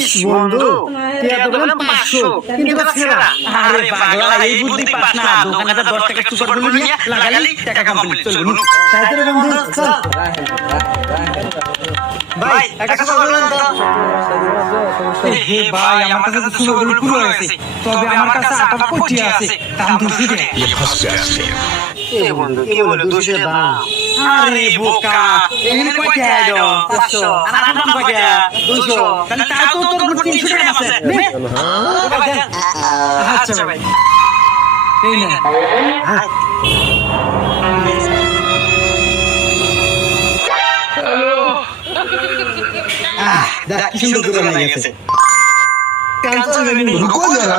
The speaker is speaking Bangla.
ইস বন্ধু, টিয়া তো বললাম 500, কিন্তু এটা ছেঁড়া। আরে পাগলা, এই বুদ্ধি পাস না। দোকানে তো 10 টাকা সুপার গ্লু নিয়ে লাগালি টাকা কমপ্লিট। চল বন্ধু, তাইলে বন্ধু চল। ভাই একটা সুপার গ্লু দাও। হে ভাই, আমার কাছে তো সুপার গ্লু পুরো হয়ে গেছে, তবে আমার কাছে 8 কোটি আছে, দাম 200 টাকা। এ বন্ধু কি বলে 200 দাম? আরে বোকা, এখানে কয় টাকা আইলো? 500 আর আমার দাম কয় টাকা? 200। তাহলে তাও তো তোর 300 টাকা আছে। নে আচ্ছা ভাই, এই না দেখ কি সুন্দর করে বানাই গেছে। টেনশন নেই, রুকো যারা।